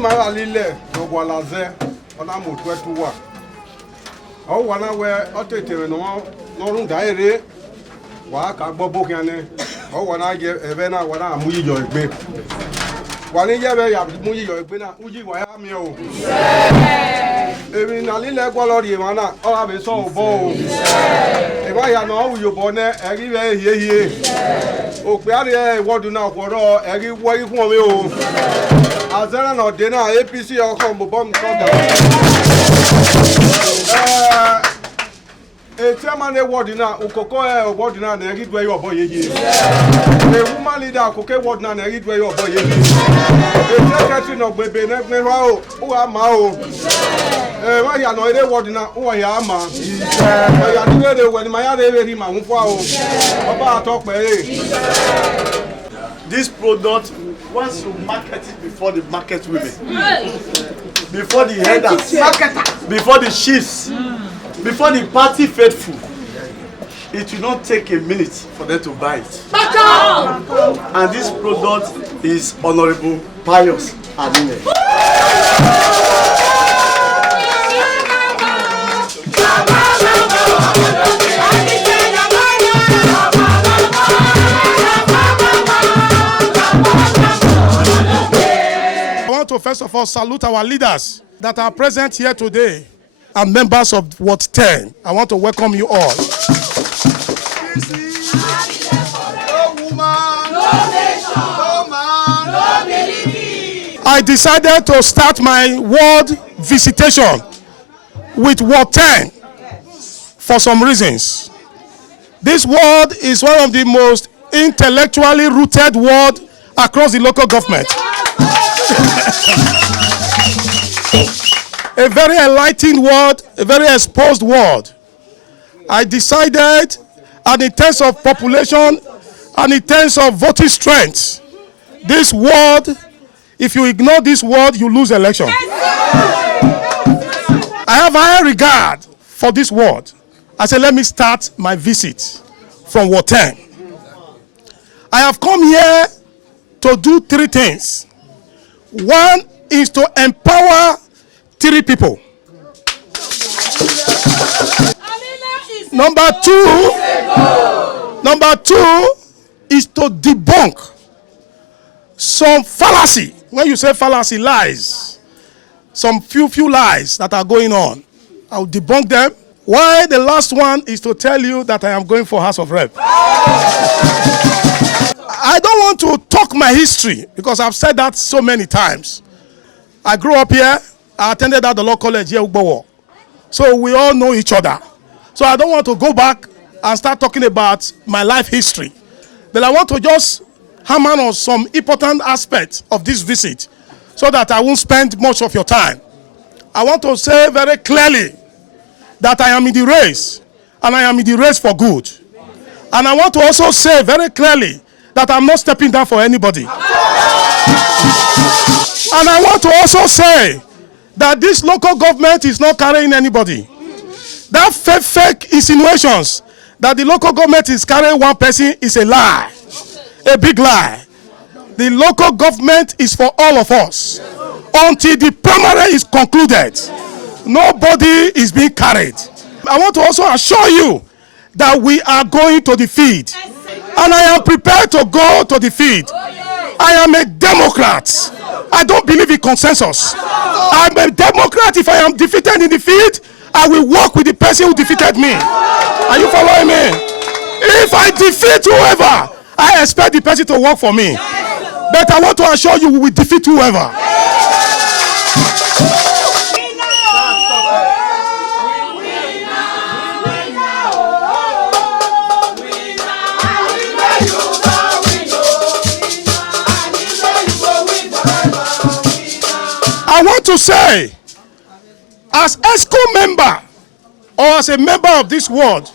my Alile, no Wella there, on a mood where to work. Oh, one hour, I'll take you no room diary. Waka, Bobokane, oh, when I get a vena, when I'm with your babe. One year, I have Muji or Bena, Uji, why am you? Even Alile quality, Mana, all have a soul bow. If I know you born there, everywhere here. Oh, Kari, what do now for all, every way from you. As there are no dinner, APC or combo bomb. A chairman award now, Ukoko award now, and every way your boy. A woman leader, Coke ward now, and every way your boy. A secretary of Baby Never, who are Mao. Why you know they word now, who I am. I am when my other him and about talk by this product, once you market it before the market women, before the headers, before the chiefs, before the party faithful, it will not take a minute for them to buy it. And this product is Honorable Pius Alile. To first of all salute our leaders that are present here today and members of Ward 10. I want to welcome you all. I decided to start my ward visitation with Ward 10 for some reasons. This ward is one of the most intellectually rooted wards across the local government. A very enlightened word, a very exposed word. I decided, and in terms of population, and in terms of voting strength, this word, if you ignore this word, you lose election. I have high regard for this word. I said, let me start my visit from Ward 10. I have come here to do three things. One is to empower three people. Number two is to debunk some fallacy. When you say fallacy, lies, some few lies that are going on, I'll debunk them. Why the last one is to tell you that I am going for House of Rep. I don't want to talk my history because I've said that so many times. I grew up here. I attended at the law college here, Ugbowo. So we all know each other. So I don't want to go back and start talking about my life history. But I want to just hammer on some important aspects of this visit so that I won't spend much of your time. I want to say very clearly that I am in the race, and I am in the race for good. And I want to also say very clearly that I'm not stepping down for anybody. And I want to also say that this local government is not carrying anybody. That fake insinuations that the local government is carrying one person is a lie, a big lie. The local government is for all of us. Until the primary is concluded, nobody is being carried. I want to also assure you that we are going to the field. And I am prepared to go to the field. I am a Democrat. I don't believe in consensus. I'm a Democrat. If I am defeated in the field, I will work with the person who defeated me. Are you following me? If I defeat whoever, I expect the person to work for me. But I want to assure you we will defeat whoever. I want to say, as ESCO member or as a member of this ward,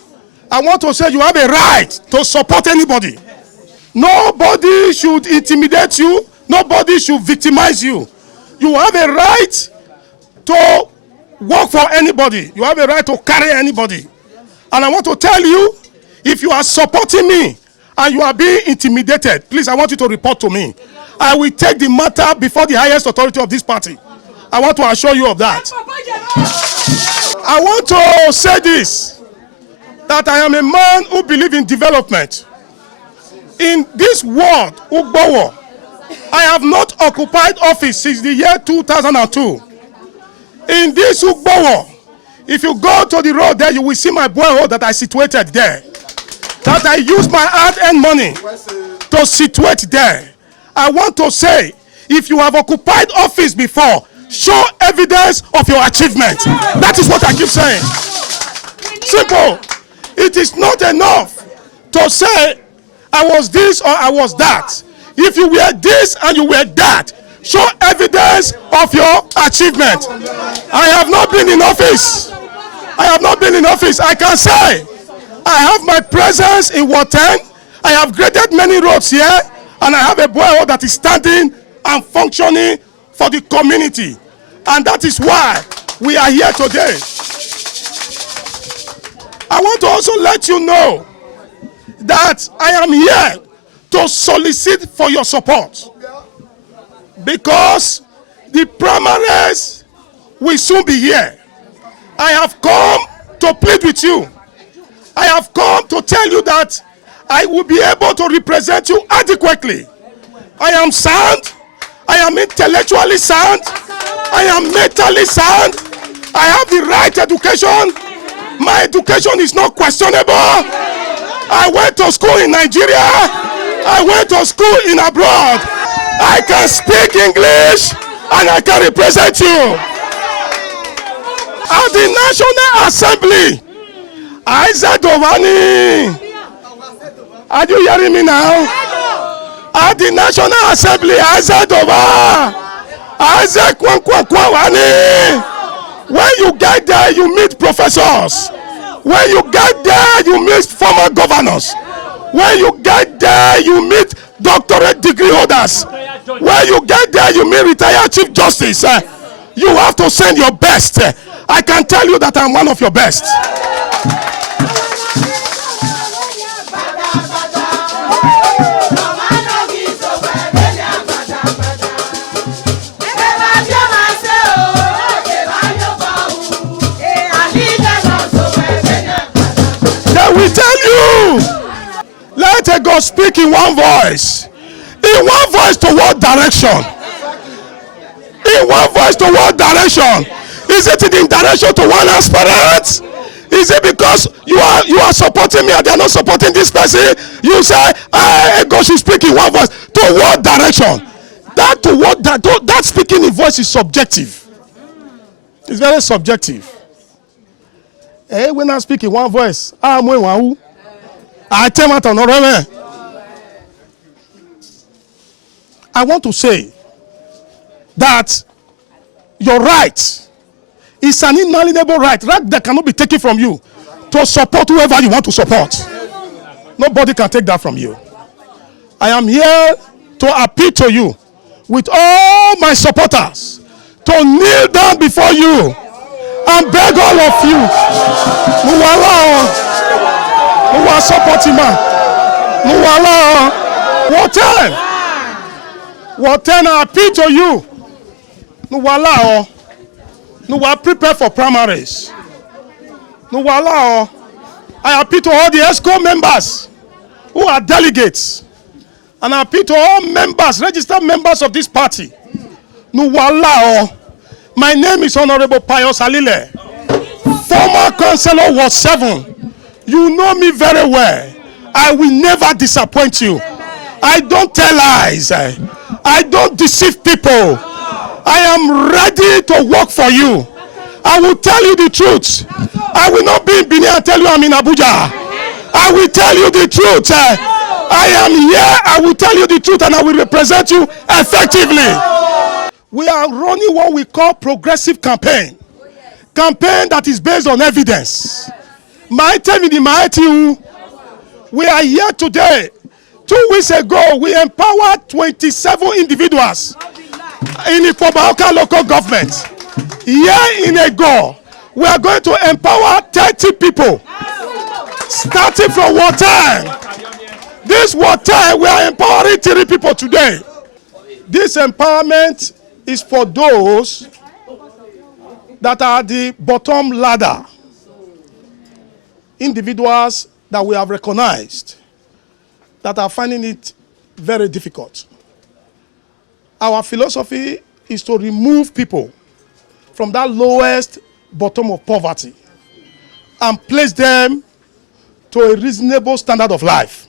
I want to say you have a right to support anybody. Nobody should intimidate you. Nobody should victimize you. You have a right to work for anybody. You have a right to carry anybody. And I want to tell you, if you are supporting me and you are being intimidated, please, I want you to report to me. I will take the matter before the highest authority of this party. I want to assure you of that. I want to say this, that I am a man who believes in development. In this world, Ugbowo, I have not occupied office since the year 2002. In this Ugbowo, if you go to the road there, you will see my boyhood that I situated there. That I used my hard-earned money to situate there. I want to say, if you have occupied office before, show evidence of your achievement. That is what I keep saying. Simple. It is not enough to say, I was this or I was that. If you were this and you were that, show evidence of your achievement. I have not been in office. I have not been in office. I can say, I have my presence in Ward 10. I have graded many roads here, and I have a boyhood that is standing and functioning for the community. And that is why we are here today. I want to also let you know that I am here to solicit for your support, because the primaries will soon be here. I have come to plead with you. I have come to tell you that I will be able to represent you adequately. I am sound. I am intellectually sound. I am mentally sound. I have the right education. My education is not questionable. I went to school in Nigeria. I went to school in abroad. I can speak English and I can represent you. At the National Assembly, Isaac Dovani. Are you hearing me now? At the National Assembly, Isaac Dova. Isaac Kwankwani. When you get there, you meet professors. When you get there, you meet former governors. When you get there, you meet doctorate degree holders. When you get there, you meet retired chief justice. You have to send your best. I can tell you that I'm one of your best. We tell you, let Egor speak in one voice. In one voice to what direction? In one voice to what direction? Is it in direction to one aspirant? Is it because you are supporting me and they are not supporting this person? You say, Egor should speak in one voice. To what direction? That speaking in voice is subjective. It's very subjective. When I speak in one voice, I want to say that your right is an inalienable right that cannot be taken from you to support whoever you want to support. Nobody can take that from you. I am here to appeal to you with all my supporters to kneel down before you and beg all of you. We are supporting man. What time I appeal to you. We are prepared for primaries. I appeal to all the ESCO members who are delegates. And I appeal to all members, registered members of this party. My name is Honorable Pius Alile, former councillor Ward 7. You know me very well. I will never disappoint you. I don't tell lies. I don't deceive people. I am ready to work for you. I will tell you the truth. I will not be in Benin and tell you I'm in Abuja. I will tell you the truth. I am here. I will tell you the truth and I will represent you effectively. We are running what we call progressive campaign. Campaign that is based on evidence. We are here today. 2 weeks ago, we empowered 27 individuals in the Waka local government. Here in Egor, we are going to empower 30 people. Starting from Ward 10. This Ward 10, we are empowering 3 people today. This empowerment is for those that are the bottom ladder, individuals that we have recognized that are finding it very difficult. Our philosophy is to remove people from that lowest bottom of poverty and place them to a reasonable standard of life.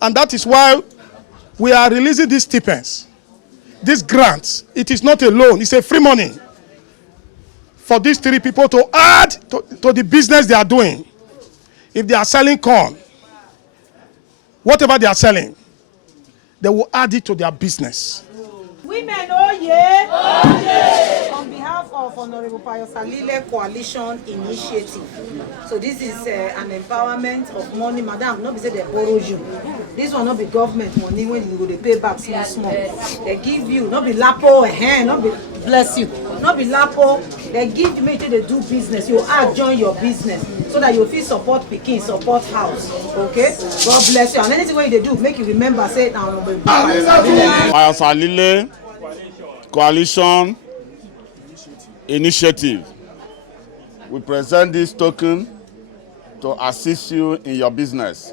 And that is why we are releasing these stipends, these grants. It is not a loan, it's a free money for these 3 people to add to the business they are doing. If they are selling corn, whatever they are selling, they will add it to their business. Women, oh yeah! Oh yeah! On behalf of Honorable Pius Alile Coalition Initiative. So this is an empowerment of money, madam. Not be say they borrow you. This will not be government money when you go to pay back small. They give you, not be lapo, not be bless you, not be lapo. They give you, make they do business. You add join your business so that you feel support Pikin, support house. Okay? God bless you. And anything what they do, make you remember, say now. Pius Alile Coalition Initiative. We present this token to assist you in your business.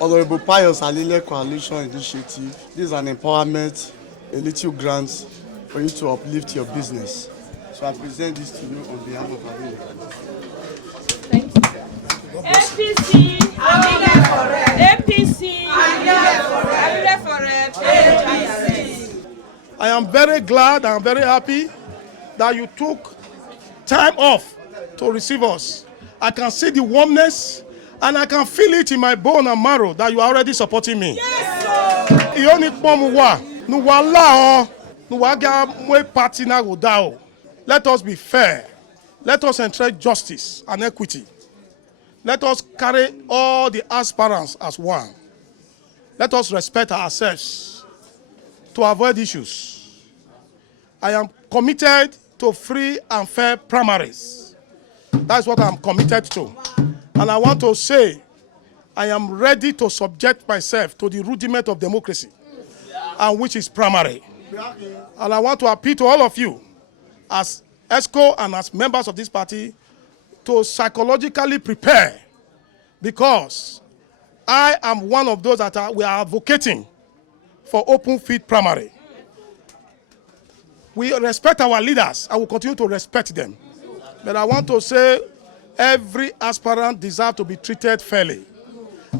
Honorable Pius Alile Coalition Initiative. This is an empowerment, a little grant for you to uplift your business. So I present this to you on behalf of Alile. Thank you. APC, Alile forever. APC, Alile forever. APC. I am very glad, I am very happy that you took time off to receive us. I can see the warmness and I can feel it in my bone and marrow that you are already supporting me. Yes, sir. Let us be fair. Let us entrench justice and equity. Let us carry all the aspirants as one. Let us respect ourselves to avoid issues. I am committed to free and fair primaries. That's what I'm committed to. And I want to say, I am ready to subject myself to the rudiment of democracy, and which is primary. And I want to appeal to all of you, as ESCO and as members of this party, to psychologically prepare, because I am one of those that we are advocating for open field primary. We respect our leaders. I will continue to respect them. But I want to say every aspirant deserves to be treated fairly.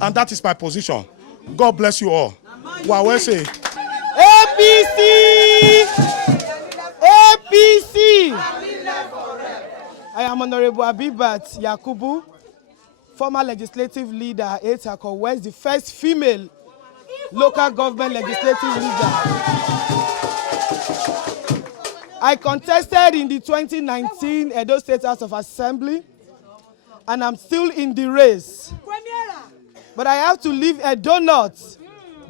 And that is my position. God bless you all. Wawe say. APC! APC! I am Honorable Abibat Yakubu, former legislative leader at Etako West, the first female local government legislative leader. I contested in the 2019 Edo State House of Assembly, and I'm still in the race. But I have to leave Edo North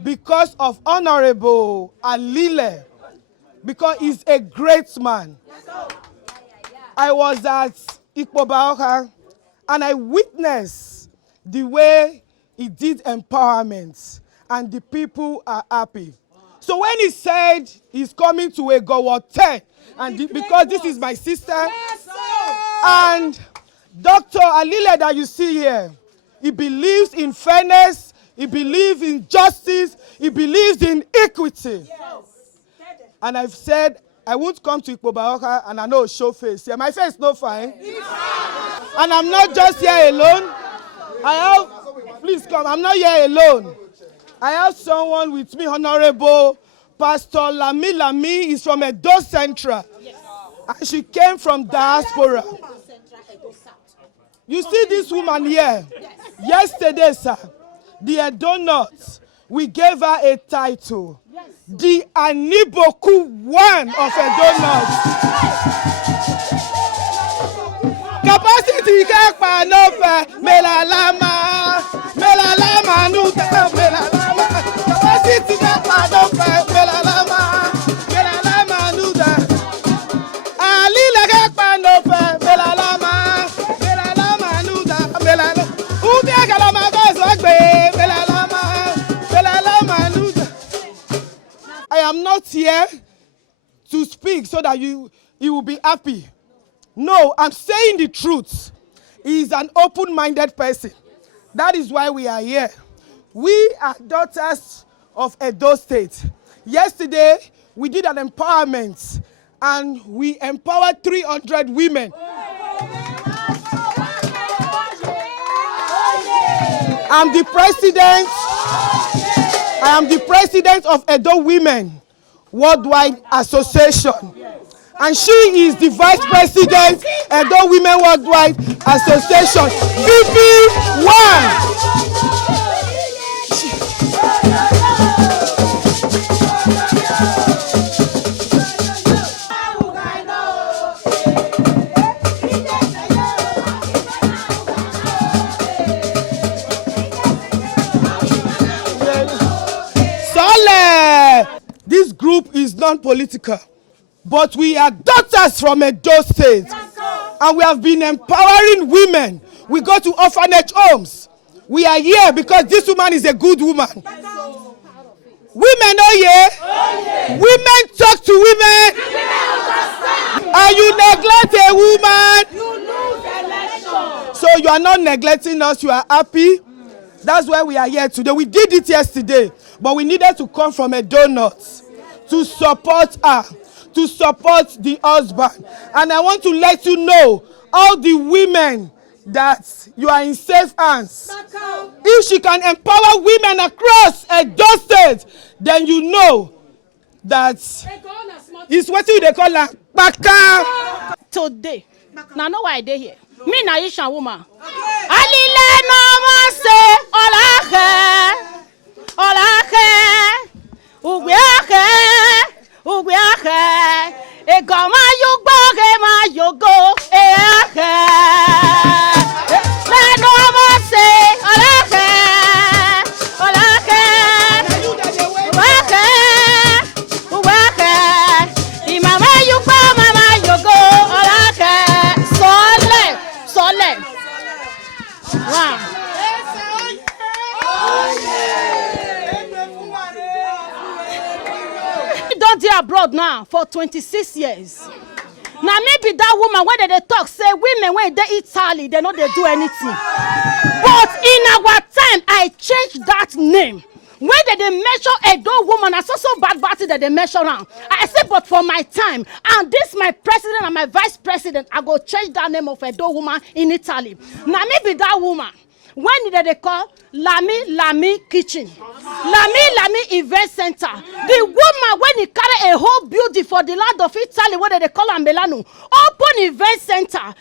because of Honorable Alile, because he's a great man. I was at Ikpobaoka, and I witnessed the way he did empowerment, and the people are happy. So when he said he's coming to Egor 10, and because this is my sister, and Dr. Alile that you see here, he believes in fairness, he believes in justice, he believes in equity. And I've said, I won't come to Ikpobaoka and I know show face. Yeah, my face no fine. And I'm not just here alone. Please come, I'm not here alone. I have someone with me, Honorable Pastor Lami is from Edo Central. And she came from diaspora. You see this woman here? Yesterday, sir, the Edo North, we gave her a title. The Aniboku one of Edo North. Capacity kekpa no fe melalama nuta melalama. Capacity kekpa no fe melalama nuta. Alile kekpa no fe melalama nuta melalama. Ubi akalama gozo gbe melalama nuta. to speak so that you will be happy. No, I'm saying the truth. He is an open-minded person. That is why we are here. We are daughters of Edo State. Yesterday, we did an empowerment and we empowered 300 women. I'm the president. I am the president of Edo Women Worldwide Association. And she is the vice president, Edo Women Worldwide Association, VP1. This group is non-political, but we are daughters from Edo State, and we have been empowering women. We go to orphanage homes. We are here because this woman is a good woman. Women, oh yeah? Women talk to women. And you neglect a woman, you lose election. So you are not neglecting us, you are happy. That's why we are here today. We did it yesterday, but we needed to come from Edo North to support her, to support the husband. And I want to let you know, all the women, that you are in safe hands. If she can empower women across Edo State, then you know that it's what they call a Waka. Today, now know why they here. Me na Isha woman. Alile no ma se olache ugweache Egor ma yugbo ma yogo eache le no ma se olache ugweache imama yugbo mama yogo olache sole wow. Don't dey abroad now for 26 years. Now maybe that woman when they talk say women when they Italy they know they do anything. But in our time I changed that name. When they measure Edo woman, I saw so bad that they measure now. I said, but for my time, and this my president and my vice president, I go change that name of Edo woman in Italy. Now maybe that woman. When did they call Lami Kitchen? Lami Event Center. The woman, when he carry a whole building for the land of Italy, what they call Milano, open event center.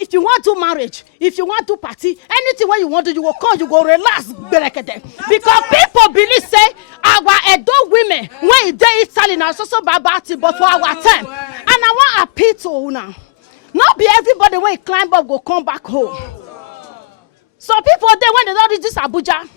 If you want to marriage, if you want to party, anything what you want to, you go come, you go relax. Because people believe say our Edo women when they Italy now so babati, but for our time. And I want appeal to una. Not be everybody when he climb up go come back home. Some people there when they don't reach this Abuja,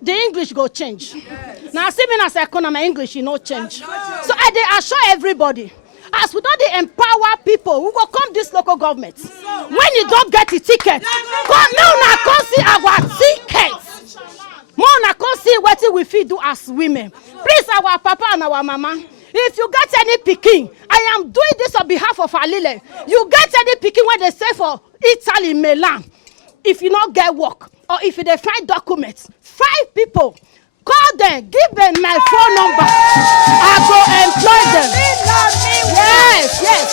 the English go change. Yes. Now see me as economy English, you know change. So I they assure everybody, as we don't empower people, we will come this local government. When you don't get the ticket, come now come see our tickets. Now come see what we feed do as women. Please our papa and our mama. If you get any picking, I am doing this on behalf of Alile. You get any picking when they say for Italy, Milan. If you not get work, or if they find documents, 5 people, call them, give them my phone number. I go employ them.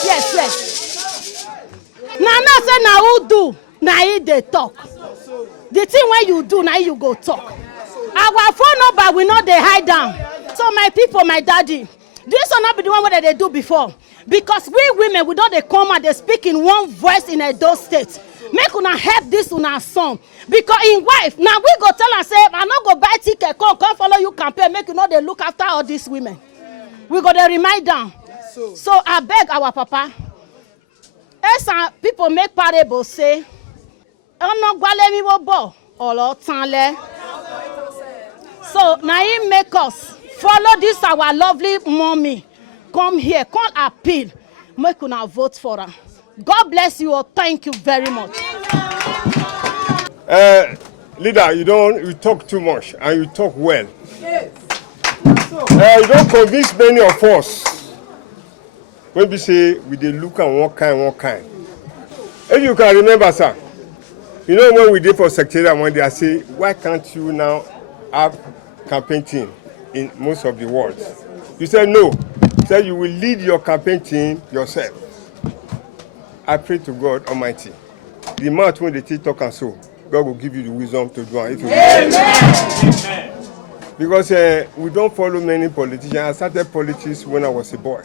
Yes. Now say now who do, now he they talk. The thing when you do, now you go talk. Our phone number we not they hide down. So my people, my daddy, this will not be the one what they do before. Because we women, we don't they come and they speak in one voice in Edo State. Make una help this una son. Because in wife, now we go tell her say, I not go buy ticket, come follow you campaign, make you know they look after all these women. We go to remind them. So I beg our papa. As people make parables say, so now he make us follow this our lovely mommy. Come here, come appeal. Make una vote for her. God bless you all. Thank you very much. Leader, you talk too much and you talk well. Yes. You don't convince many of us when we say we dey look at one kind. If you can remember, sir, you know when we did for secretariat one day, I say, why can't you now have campaign team in most of the world? You said no. You said you will lead your campaign team yourself. I pray to God Almighty. The mouth when they talk and so, God will give you the wisdom to do it. If you Amen. Because we don't follow many politicians. I started politics when I was a boy.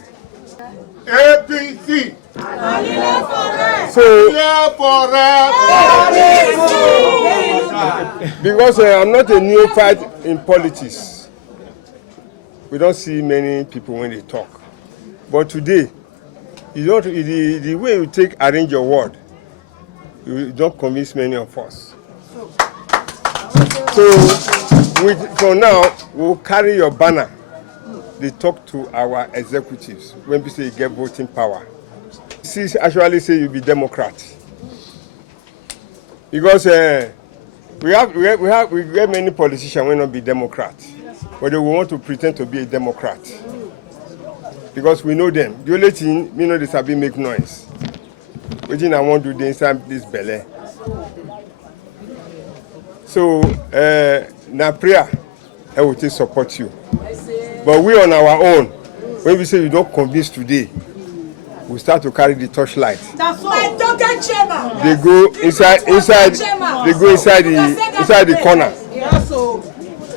APC. So, APC. Because I'm not a neophyte in politics, we don't see many people when they talk. But today, you don't. The way you arrange your word, you don't convince many of us. So, for now, we'll carry your banner. They talk to our executives when we say you get voting power. See, actually say you be Democrat. Because we get many politicians will not be Democrat, but they will want to pretend to be a Democrat. Because we know them. The only thing, we know they sabi make noise. Which I want to do inside this belly. So, na prayer, I will take support you. But we on our own, when we say you don't convince today, we start to carry the torchlight. That's why they go inside the corner.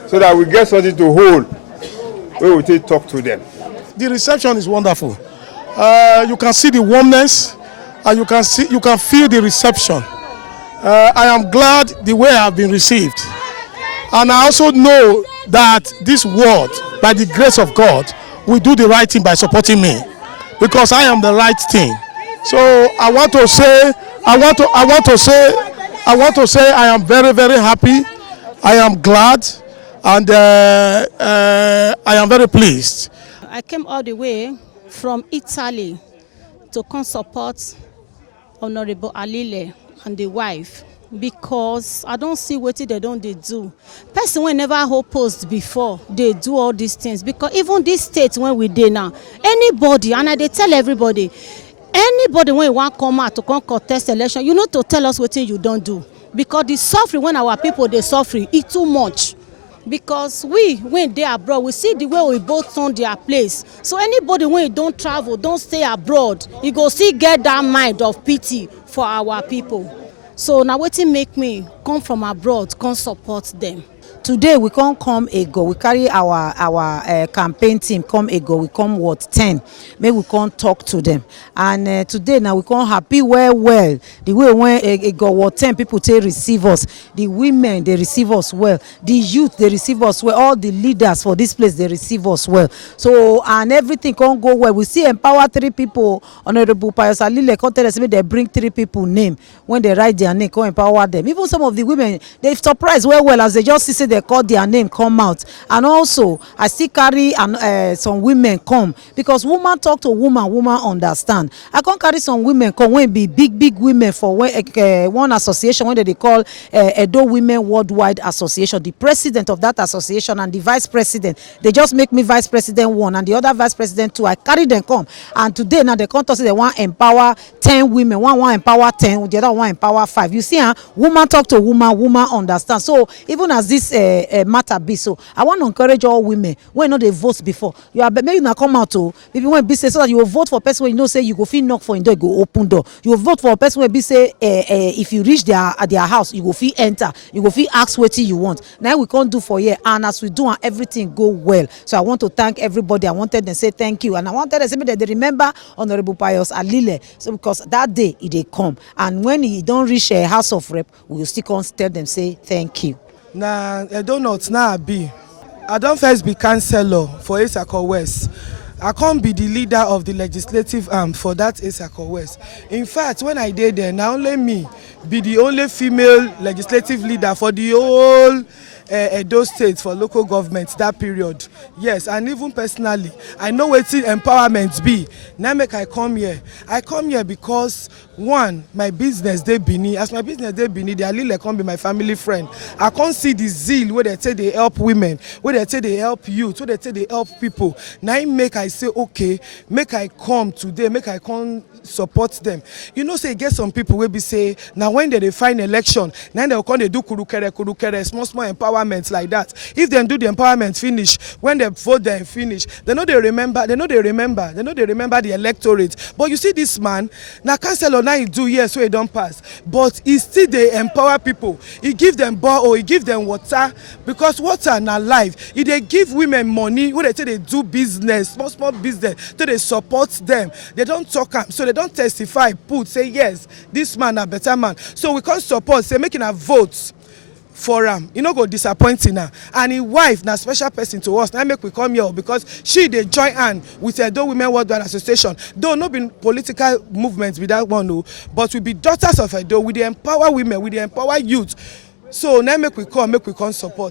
So that we get something to hold when we take talk to them. The reception is wonderful. You can see the warmness, and you can feel the reception. I am glad the way I have been received, and I also know that this world, by the grace of God, will do the right thing by supporting me, because I am the right thing. So I want to say I am very, very happy. I am glad, and I am very pleased. I came all the way from Italy to come support Honorable Alile and the wife, because I don't see what they do. Person will never hold post before they do all these things, because even this state when we dey now, anybody, and I dey tell everybody, anybody when you want come out to come contest election, you know to tell us what you don't do, because the suffering when our people they suffering is too much. Because when they abroad, we see the way we both turn their place. So anybody when you don't travel, don't stay abroad, you go see get that mind of pity for our people. So now wetin make me come from abroad, come support them. Today we come Egor. We carry our campaign team come Egor. We come what 10. Maybe we come talk to them. And today now we come happy well. The way when Egor what 10 people take receive us. The women they receive us well. The youth they receive us well. All the leaders for this place they receive us well. So and everything can go well. We see empower 3 people. Honorable Alile come tell us they bring 3 people name. When they write their name, come empower them. Even some of the women they surprised well as they just see they call their name come out. And also I see Kari and some women come, because woman talk to woman understand. I can carry some women come when be big women for one association when they call Edo Women Worldwide Association. The president of that association and the vice president, they just make me vice president 1 and the other vice president 2. I carry them come, and today now they come to say they want empower 10 women. One want empower 10, the other one empower 5. You see, woman talk to woman understand. So even as this matter be, so I want to encourage all women when not they vote before. You are maybe not come out to people when be say so that you will vote for person when you know say you go feel knock for door, you go open door. You will vote for a person when be say if you reach their house, you go feel enter, you go feel ask what you want. Now we can't do for here, and as we do and everything go well. So I want to thank everybody. I wanted them to say thank you, and I wanted them to say that they remember Honorable Alile. So because that day they come, and when he don't reach a House of Rep, we will still come tell them say thank you. Nah, I don't know. Now I don't first be councillor for Isako West. I can't be the leader of the legislative arm for that Isako West. In fact, when I did there, now only me be the only female legislative leader for the whole Edo State for local government that period. Yes, and even personally, I know wetin empowerment be. Now make I come here. I come here because one, my business dey Benin. As my business dey Benin, the Alile come be my family friend. I can't see the zeal where they say they help women, where they say they help youth, where they say they help people. Now make I say okay, make I come today, make I come support them. You know, say get some people will be say now when they find election, now they will come they do kurukere, small empowerment like that. If they do the empowerment finish, when they vote them finish, they know they remember the electorate. But you see this man, now councillor now he do yes so he don't pass, but he still they empower people. He give them borehole, he give them water, because water na life. He they give women money when they say they do business, small business, so they support them. They don't talk am, so they don't testify, put say yes, this man a better man. So we can't support, say making a vote for am. You know go disappointing her. And his wife na special person to us. Now make we come here because she they join hand with Edo Women Worldwide Association. Though no be political movements with that one, no, but we be daughters of Edo. We dey empower women, we dey empower youth. So now make we come support.